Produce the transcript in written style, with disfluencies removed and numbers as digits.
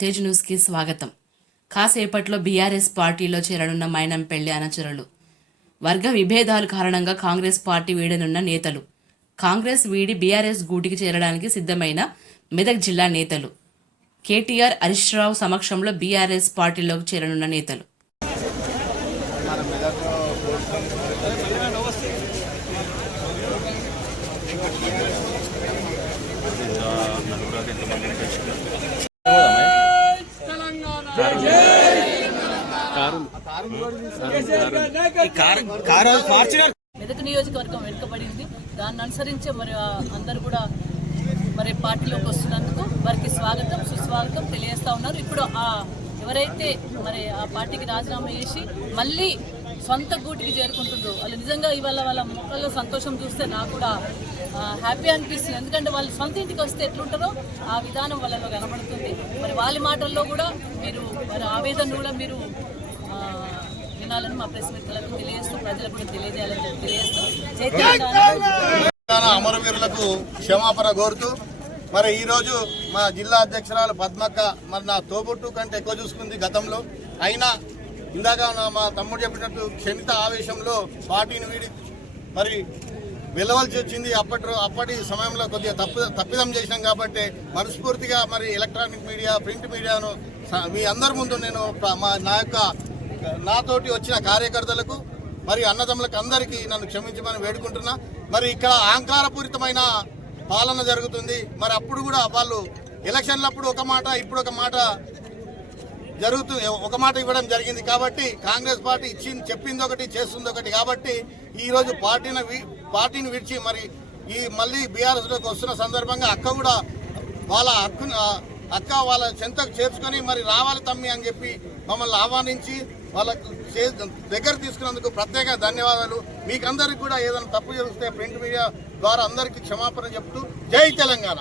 తేజ్ న్యూస్కి స్వాగతం. కాసేపట్లో బీఆర్ఎస్ పార్టీలో చేరనున్న మైనంపల్లి అనుచరులు. వర్గ విభేదాల కారణంగా కాంగ్రెస్ పార్టీ వీడనున్న నేతలు. కాంగ్రెస్ వీడి బీఆర్ఎస్ గూటికి చేరడానికి సిద్ధమైన మెదక్ జిల్లా నేతలు. కేటీఆర్, హరీష్ రావు సమక్షంలో బీఆర్ఎస్ పార్టీలోకి చేరనున్న నేతలు. మెదక్ నియోజకవర్గం వెనుకబడింది. దాన్ని అనుసరించే మరి అందరూ కూడా మరి పార్టీలోకి వస్తున్నందుకు వారికి స్వాగతం సుస్వాగతం తెలియజేస్తా ఉన్నారు. ఇప్పుడు ఎవరైతే మరి ఆ పార్టీకి రాజీనామా చేసి మళ్ళీ సొంత గూటికి చేరుకుంటుండ్రో వాళ్ళు నిజంగా ఇవాళ వాళ్ళ ముఖంలో సంతోషం చూస్తే నాకు కూడా హ్యాపీ అనిపిస్తుంది. ఎందుకంటే వాళ్ళు సొంత ఇంటికి వస్తే ఎట్లుంటారో ఆ విధానం వాళ్ళలో కనబడుతుంది. మరి వాళ్ళ మాటల్లో కూడా మీరు మరి ఆవేదన కూడా మీరు వినాలని మా ప్రెస్ మిత్రులకు తెలియజేస్తూ ప్రజలకు కూడా తెలియజేయాలని చెప్పి తెలియజేస్తూ తెలంగాణ అమరవీరులకు క్షమాపణ కోరుతూ మరి ఈరోజు మా జిల్లా అధ్యక్షురాలు పద్మక్క మరి నా తోబుట్టు కంటే ఎక్కువ చూసుకుంది గతంలో. అయినా ఇందాక మా తమ్ముడు చెప్పినట్టు క్షమిత ఆవేశంలో పార్టీని వీడి మరి వెళ్ళవలసి వచ్చింది. అప్పటి సమయంలో కొద్దిగా తప్పిదం చేసినాం కాబట్టి మనస్ఫూర్తిగా మరి ఎలక్ట్రానిక్ మీడియా, ప్రింట్ మీడియాను మీ అందరి ముందు నేను నాతోటి వచ్చిన కార్యకర్తలకు మరి అన్నదమ్ములకు అందరికీ నన్ను క్షమించమని వేడుకుంటున్నా. మరి ఇక్కడ అహంకారపూరితమైన పాలన జరుగుతుంది. మరి అప్పుడు కూడా వాళ్ళు ఎలక్షన్లప్పుడు ఒక మాట, ఇప్పుడు ఒక మాట జరుగుతుంది, ఒక మాట ఇవ్వడం జరిగింది. కాబట్టి కాంగ్రెస్ పార్టీ చెప్పింది ఒకటి, చేస్తుంది ఒకటి. కాబట్టి ఈరోజు పార్టీని విడిచి మరి మళ్ళీ బీఆర్ఎస్లోకి వస్తున్న సందర్భంగా అక్క కూడా వాళ్ళ చెంతకు చేర్చుకొని మరి రావాలి తమ్మి అని చెప్పి మమ్మల్ని ఆహ్వానించి వాళ్ళకు దగ్గర తీసుకున్నందుకు ప్రత్యేక ధన్యవాదాలు. మీకందరికి కూడా ఏదైనా తప్పు జరిగితే ప్రింట్ మీడియా ద్వారా అందరికీ క్షమాపణ చెప్తూ జై తెలంగాణ.